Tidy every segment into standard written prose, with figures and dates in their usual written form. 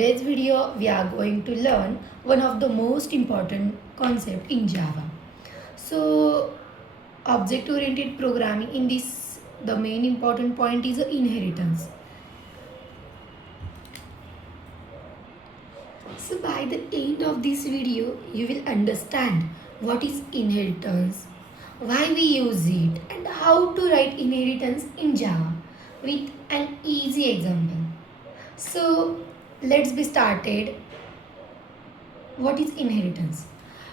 today's video we are going to learn one of the most important concept in Java. So object oriented programming, in this the main important point is inheritance. So by the end of this video you will understand what is inheritance, why we use it, and how to write inheritance in Java with an easy example. So let's be started. What is inheritance?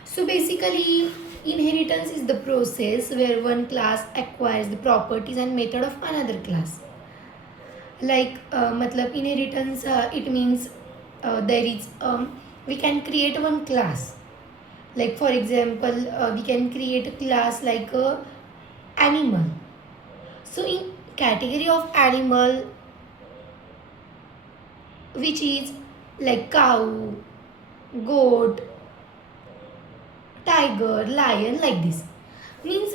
So basically inheritance is the process where one class acquires the properties and method of another class. Like matlab inheritance, it means there is we can create one class. Like for example we can create a class like animal. So in category of animal, which is like cow, goat, tiger, lion, like this, means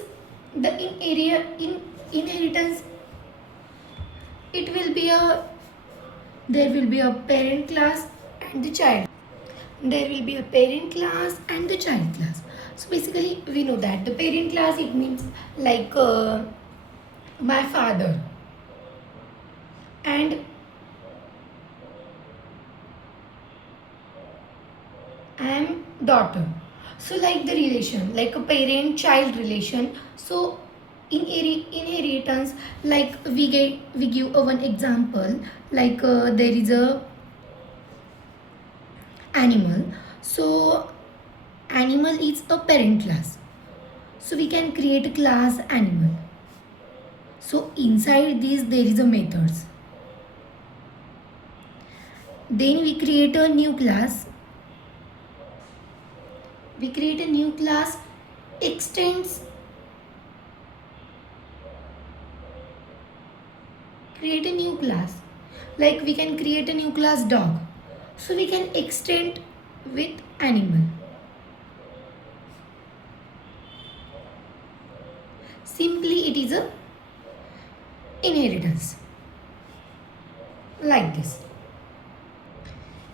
the in inheritance, it will be a there will be a parent class and the child. There will be a parent class and the child class. So basically we know that the parent class, it means like my father, and I am daughter. So like the relation, like a parent child relation. So in inheritance, like we give a one example, like there is a animal. So animal is a parent class. So we can create a class animal. So inside this there is a methods. Then we create a new class. We create a new class extends. Create a new class. Like we can create a new class dog. So we can extend with animal. Simply it is a inheritance. Like this.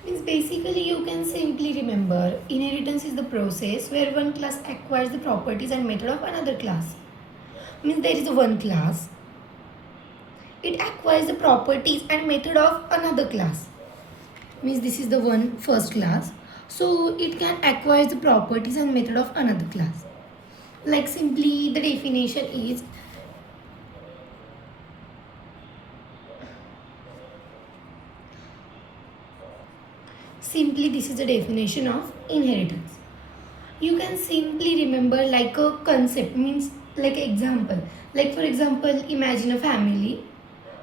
Means basically you can simply remember inheritance is the process where one class acquires the properties and method of another class. Means there is one class. It acquires the properties and method of another class. Means this is the one first class. So it can acquire the properties and method of another class. Like simply the definition is simply this is the definition of inheritance. You can simply remember like a concept, means like an example. Like for example, imagine a family.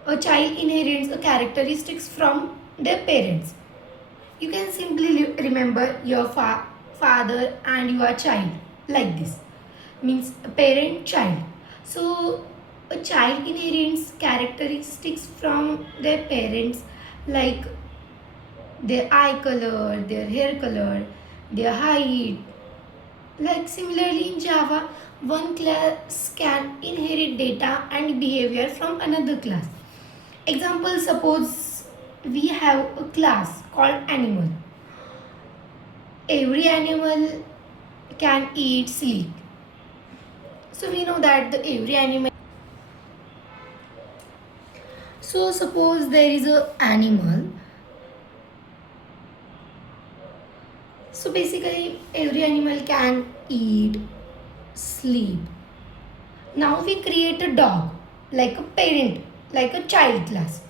A child inherits a characteristics from their parents. You can simply remember your father and your child like this. Means parent child. So a child inherits characteristics from their parents, like their eye color, their hair color, their height. Like similarly in Java, one class can inherit data and behavior from another class. Example, suppose we have a class called animal. Every animal can eat, sleep. So we know that the every animal. So suppose there is a animal. So basically every animal can eat, sleep. Now we create a dog, like a parent, like a child class.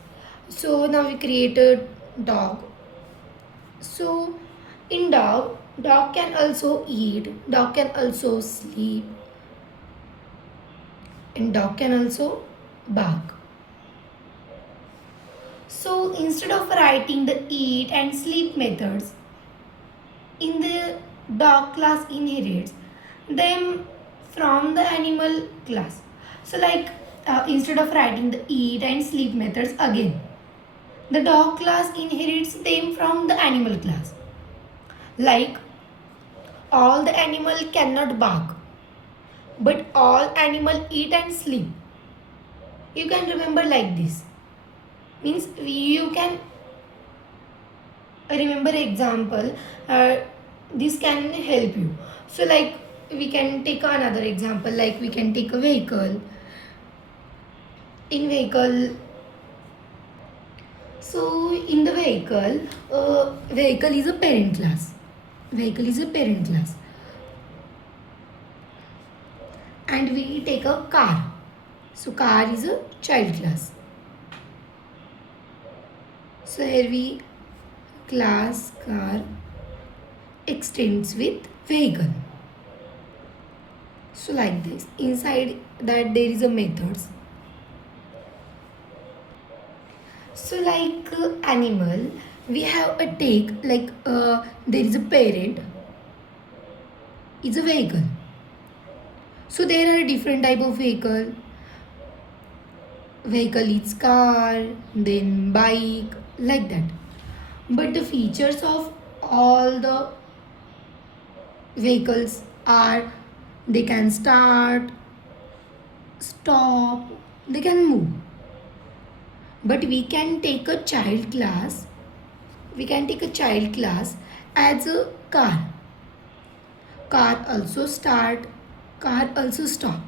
So now we create a dog. So in dog can also eat, dog can also sleep, and dog can also bark. So instead of writing the eat and sleep methods, in the dog class inherits them from the animal class. So like instead of writing the eat and sleep methods again, the dog class inherits them from the animal class. Like all the animal cannot bark, but all animal eat and sleep. You can remember like this. Means you can remember example, uh, this can help you. So like we can take another example, like we can take a vehicle. In vehicle, so in the vehicle, vehicle is a parent class. Vehicle is a parent class. And we take a car. So car is a child class. So here we class car extends with vehicle. So like this. Inside that there is a methods. So like animal, we have a take like there is a parent, is a vehicle. So there are different type of vehicle. Vehicle is car, then bike, like that. But the features of all the vehicles are they can start, stop, they can move. But we can take a child class, we can take a child class as a car. Car also start, car also stop.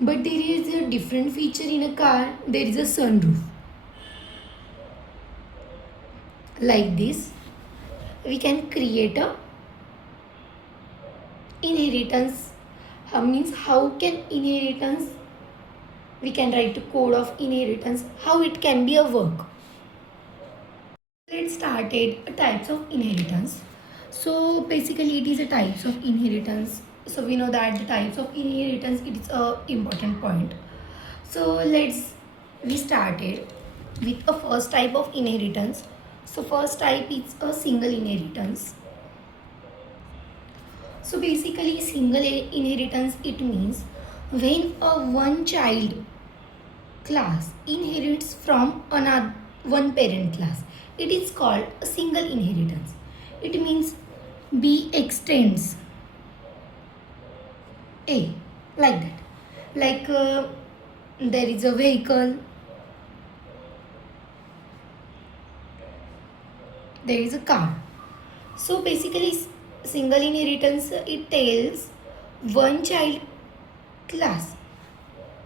But there is a different feature in a car, there is a sunroof. Like this, we can create a inheritance. Means how can inheritance, we can write a code of inheritance, how it can be a work. Let's start it types of inheritance. So basically it is a types of inheritance. So we know that the types of inheritance, it is a important point. So let's we started with a first type of inheritance. So first type is a single inheritance. So basically single inheritance, it means when a one child class inherits from another one parent class, it is called a single inheritance. It means B extends A, like that. Like there is a vehicle, there is a car. So basically single inheritance, it tells one child class.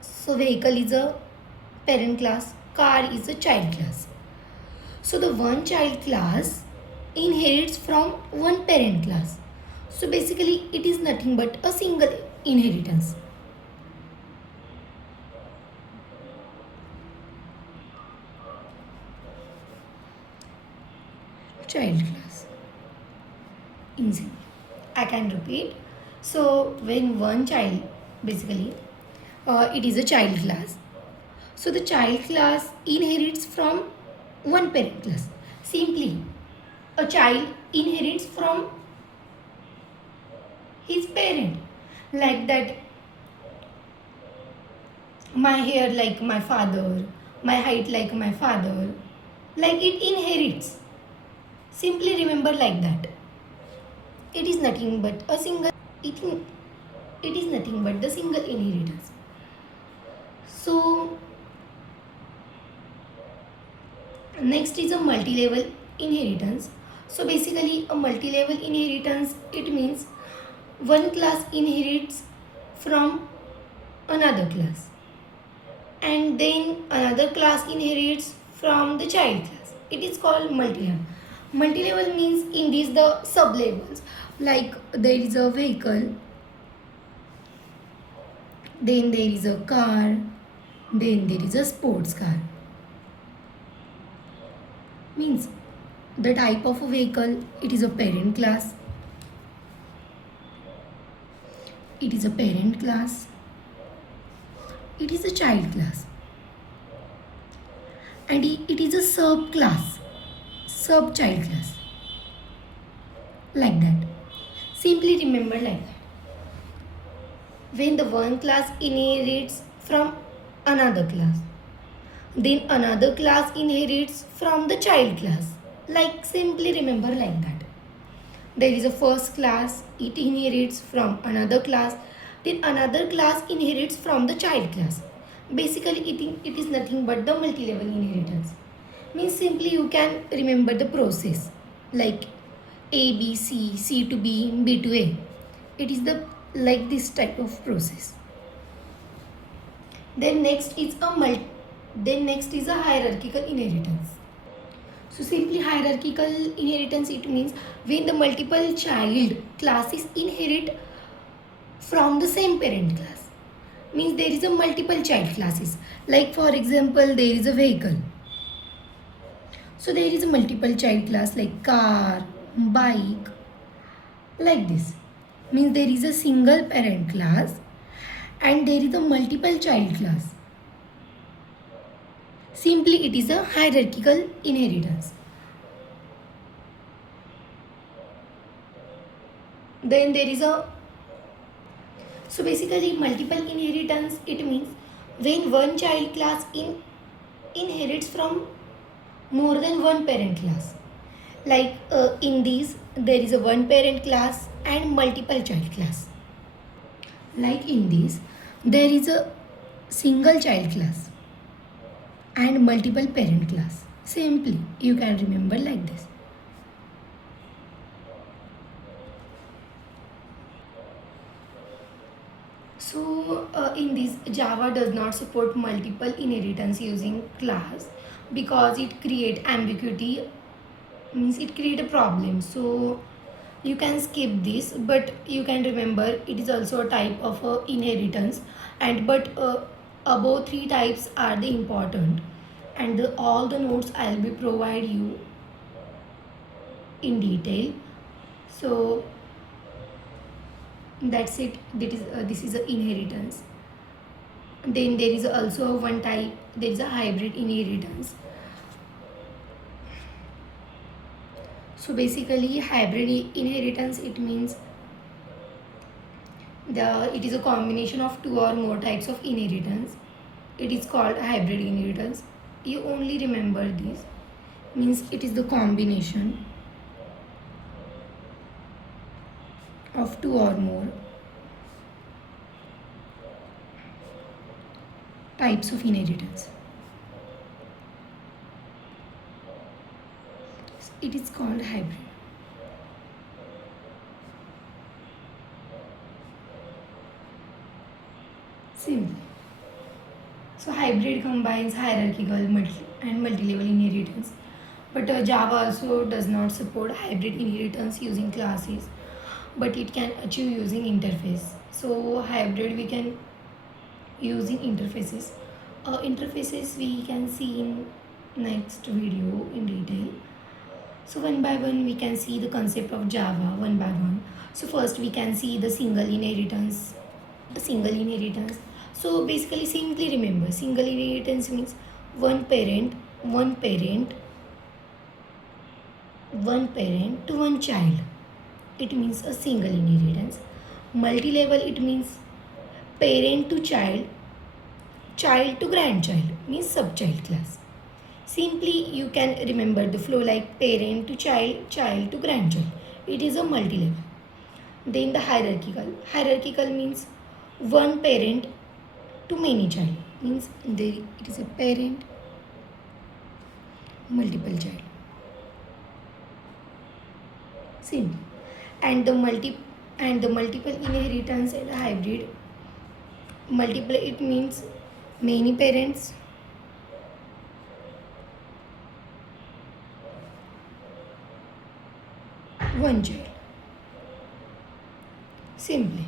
So vehicle is a parent class, car is a child class. So the one child class inherits from one parent class. So basically it is nothing but a single inheritance. Child class. Easy. I can repeat. So when one child, basically it is a child class. So the child class inherits from one parent class. Simply a child inherits from his parent, like that. My hair like my father, my height like my father, like it inherits. Simply remember like that. It is nothing but a single, it is nothing but the single inheritance. So next is a multi-level inheritance. So basically a multi-level inheritance, it means one class inherits from another class, and then another class inherits from the child class. It is called multi-level. Multi-level means in these the sub-levels, like there is a vehicle, then there is a car, then there is a sports car. Means the type of a vehicle, it is a parent class, it is a parent class, it is a child class, and it is a sub class, sub child class, like that. Simply remember like that. When the one class inherits from another class, then another class inherits from the child class. Like simply remember like that. There is a first class, it inherits from another class, then another class inherits from the child class. Basically it is nothing but the multi-level inheritance. Means simply you can remember the process like A, B, C, C to B, B to A. It is the like this type of process. Then next is a hierarchical inheritance. So simply hierarchical inheritance, it means when the multiple child classes inherit from the same parent class. Means there is a multiple child classes. Like for example, there is a vehicle. So there is a multiple child class like car, bike, like this. Means there is a single parent class and there is a multiple child class. Simply it is a hierarchical inheritance. Then there is a so basically multiple inheritance, it means when one child class inherits from more than one parent class. Like in these there is a one parent class and multiple child class. Like in this there is a single child class and multiple parent class. Simply you can remember like this. So in this Java does not support multiple inheritance using class because it create ambiguity, means it create a problem. So you can skip this, but you can remember it is also a type of inheritance, and but above three types are the important, and all the notes I'll be provide you in detail. So that's it. This is a inheritance. Then there is also one type, there is a hybrid inheritance. So basically hybrid inheritance, it means it is a combination of two or more types of inheritance. It is called hybrid inheritance. You only remember this, means it is the combination of two or more types of inheritance. It is called hybrid. Simple. So hybrid combines hierarchical and multi-level inheritance. But Java also does not support hybrid inheritance using classes, but it can achieve using interface. So hybrid we can use in interfaces. Interfaces we can see in next video in detail. So one by one we can see the concept of Java one by one. So first we can see the single inheritance. The single inheritance. So basically simply remember single inheritance means one parent to one child. It means a single inheritance. Multi-level, it means parent to child, child to grandchild, means subchild class. Simply you can remember the flow like parent to child, child to grandchild. It is a multi-level. Then the hierarchical. Hierarchical means one parent to many child, means it is a parent, multiple child. Simple. And the multiple inheritance and hybrid. Multiple, it means many parents, one child. Simply.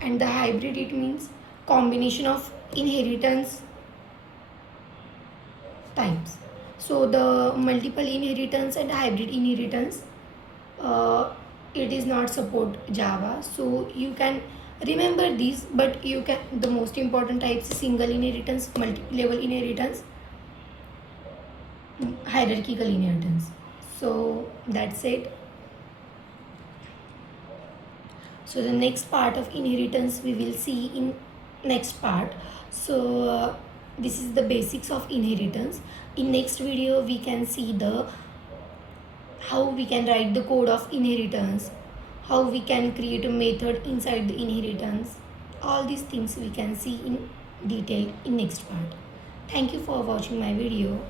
And the hybrid, it means combination of inheritance types. So the multiple inheritance and hybrid inheritance, it is not support Java. So you can remember these, but you can, the most important types: single inheritance, multi-level inheritance, hierarchical inheritance. So that's it. So the next part of inheritance we will see in next part. So this is the basics of inheritance. In next video we can see the how we can write the code of inheritance, how we can create a method inside the inheritance. All these things we can see in detail in next part. Thank you for watching my video.